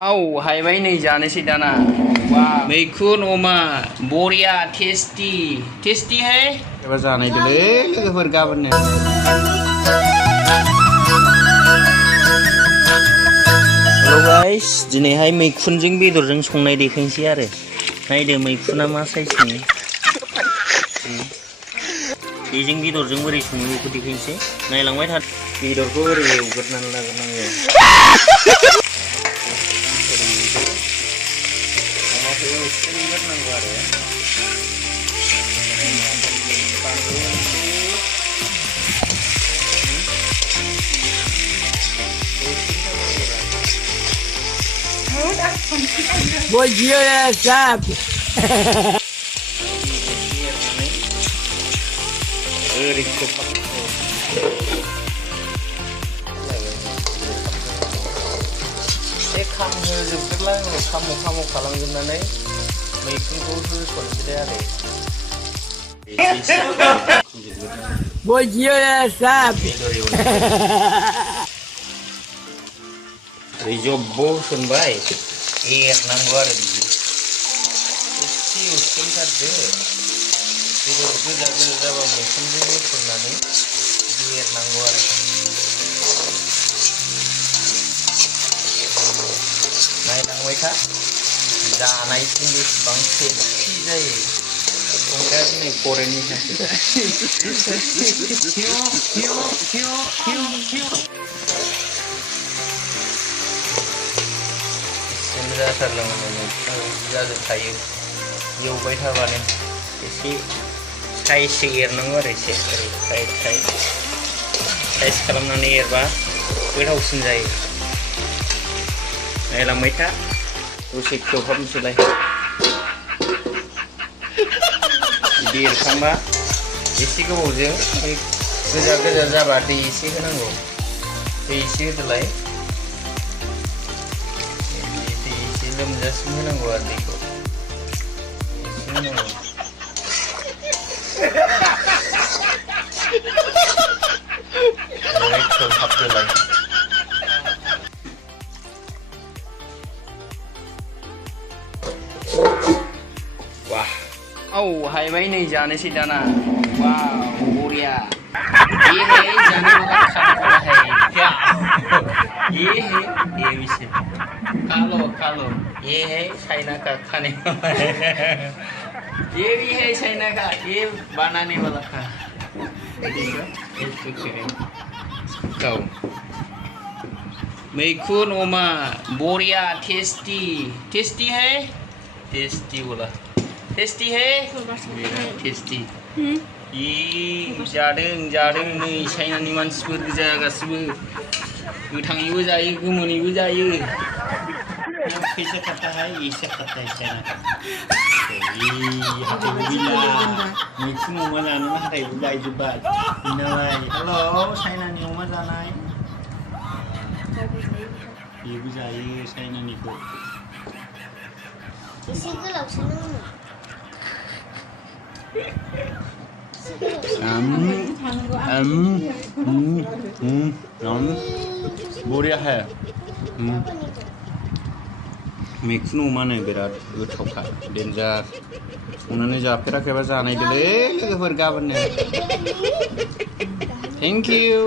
हायबाय नै जानोसै दाना मैखुन अमा बरिया टेस्टी टेस्टी है एबा जानायदोलै लोगोफोर गाबोननो हेलो गाइस दिनैहाय मैखुनजों बेदरजों संनाय देखायनोसै आरो नायदो मैखुना मा साइजनि बेजों बेदरजों बोरै सङो बेखौ देखायनोसै नायलांबाय था बेदरखौ ओरै एवग्रोनानै लाग्रोनांगौ नांगौ आरो Bom dia, sabe? खामो खालामजोबनानै मैखुनखौ होसनसै आरो Bom dia, sabe? जब्ब होसनबाय एरनांगौ आरो बिदि एसे उसेमथारदो बेदर गोजा गोजा जाबा मैखुनजों होसननानै एरनांगौ आरो नायलांबाय था जानायसिम बेसेबां टेस्टि जायो संग्राया दिनै फरेननि जाजोबखायो एवबाय थाबानो एसे साइज एरनांगौ आरो एसे ओरै साइज खालामनानै एरबा गोथावसिन जायो नायलांबाय था दसे खोबहाबनोसैलाय बिदि एरखांबा एसे गोबावजों गोजा गोजा जाबा दै एसे होनांगौ दै एसे होदोलाय दै एसे लोमजासिम होनांगौ आरो दैखौ एसे होनांगौ खोबहाबदोलाय हायबाय नै जानोसै दाना बरिया ये है जाने वाला खाना है क्या ये है ये विषय कालो ये है चाइना का खाने वाला है ये भी है चाइना का ये बनाने वाला का मैखुन अमा बरिया टेस्टी टेस्टी है टेस्टी बोला टेस्टी है टेस्टी ये जादों नै चाइनानि मानसिफोर गोजा गासिबो गोथाङैबो जायो गोमोनैबो जायो कैसे खाता है ऐसे खाता है चाइना का हाथाइबो गैला मैखुन अमा जानोनो हाथाइबो बायजोब्बाय नालाय हेलौ चाइनानि अमा जानाय बेबो जायो चाइनानिखौ एसे गोलावसो नांगौ बरिया है मैखुन अमानो बिराद गोथावखा डेन्जार संनानै जाफेराखैबा जानायदोलै लोगोफोर गाबोननो थेंक इउ